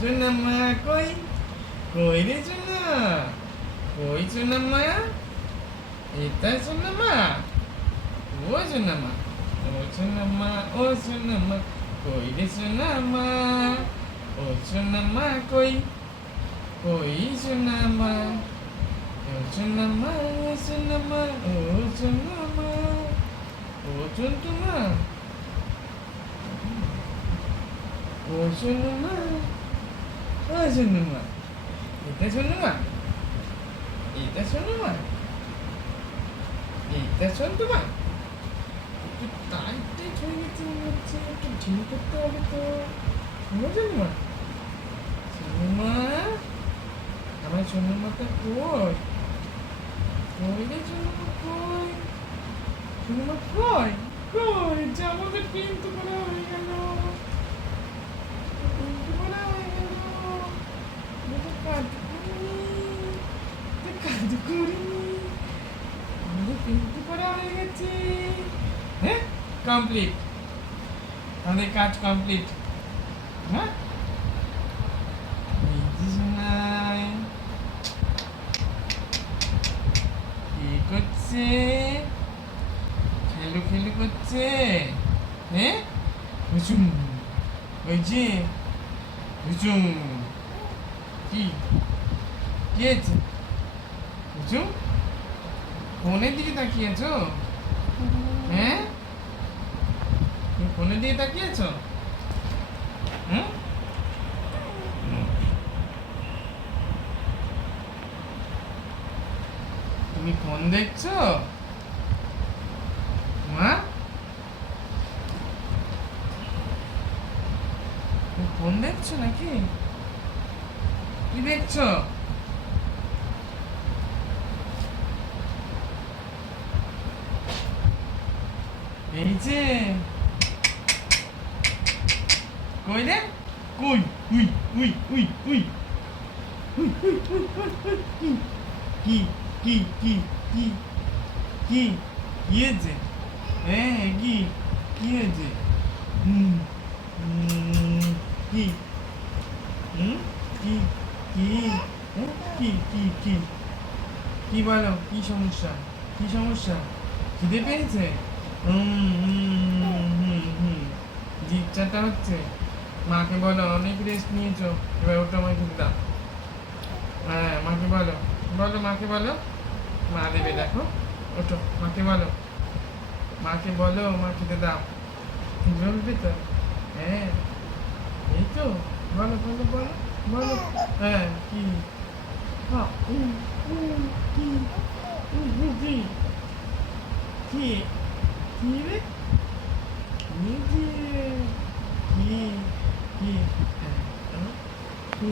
সোনা মা কই, কই রে সোনা, কই সোনা মা, এটা সোনা মা, ও সোনা মা, ও সোনা মা, ও সোনা মা, কই রে সোনা মা, ও সোনা মা কই, কই সোনা মা, ও সোনা মা, ও সোনা মা, ও সোনা মা, ও চন্টু মা, ও সোনা মা, ও সোনা মা, এটা সোনা মা, এটা সোনা মা, এটা সন্তু মা, একটু টাইট টাইট হয়ে গেছে মনে হচ্ছে, একটু ঢিল করতে হবে তো। সোনু মা, সোনু মা, আমার সোনু মাটা কই, কই রে সোনু মা কই, সোনু মা কই, কই জামাটা কিন্তু করা হয়ে গেল, কিন্তু করা হয়ে গেল, এটা কাজ করিনি, এটা কাজ করিনি, আমাদের কিন্তু করা হয়ে গেছে। হ্যাঁ, কমপ্লিট, আমাদের কাজ কমপ্লিট। হ্যাঁ, কি করছে, খেলু খেলু করছে। হ্যাঁ, হুচুম, ওই যে হুচুম, কি কি হয়েছে হুচুম, ফোনের দিকে তাকিয়েছো? হ্যাঁ, তুমি ফোনের দিকে তাকিয়েছো? হুম, তুমি ফোন দেখছো মা? তুমি ফোন দেখছো নাকি? কি দেখছো? এই যে, কই রে, কই, we we we we, we we we we we, কি কি কি কি কি কি হয়েছে? হ্যাঁ, কি কি হয়েছে? হুম, কি হুম, কি কি, হ্যাঁ, কি কি কি কি বলো, কি সমস্যা, কি সমস্যা, খিদে পেয়েছে? হুম হুম হুম হুম, জিজ্ঞাটা হচ্ছে। মাকে বলো অনেক রেস্ট নিয়েছো, এবার ওটা আমায় খেতে দাও। হ্যাঁ, মাকে বলো, বলো মাকে বলো, মা দেবে দেখো, ওঠো মাকে বলো, মাকে বলো মা খেতে দাও, জ্বলবে তো। হ্যাঁ, এই তো, বলো বলো বলো বলো। হ্যাঁ, কি, হ্যাঁ, কি কি কি কি রে, কি যে, কি কি, হ্যাঁ, কি,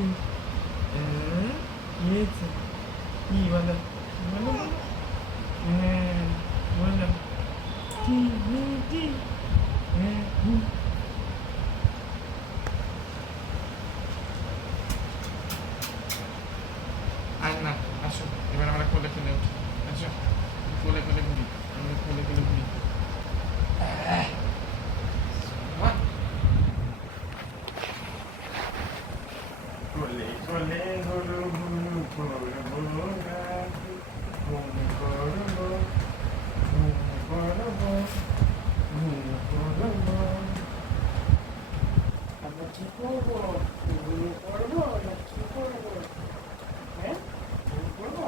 কি হয়েছে, কি বলো, বলো বলো, হ্যাঁ, বলো, কি কি, হ্যাঁ, আর না, আসো এবার আমরা কোলে কোলে উঠি, আসো কোলে কোলে ঘুরি, আমরা কোলে কোলে ঘুরি। কোলে কোলে ঘুরু ঘুরু করবো নাকি, ঘুম করবো, ঘুম করবো, ঘুম করবো, আমরা কি করবো, ঘুম করবো না কি করবো? হ্যাঁ, ঘুম করবো,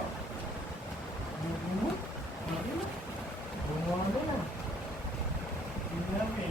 ঘুম হবে না, ঘুম হবে না, কি হবে?